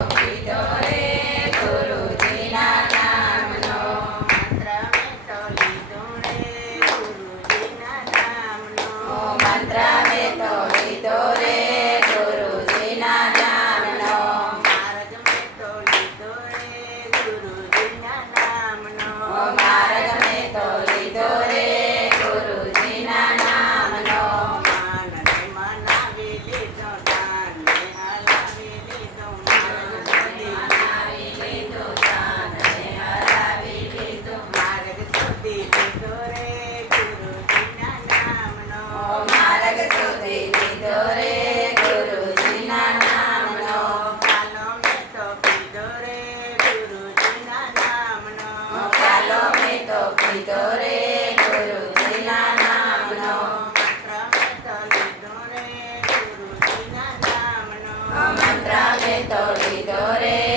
લીધો લીધો રે ગુરુજીના નામનો મંત્ર મેં તો લીધો રે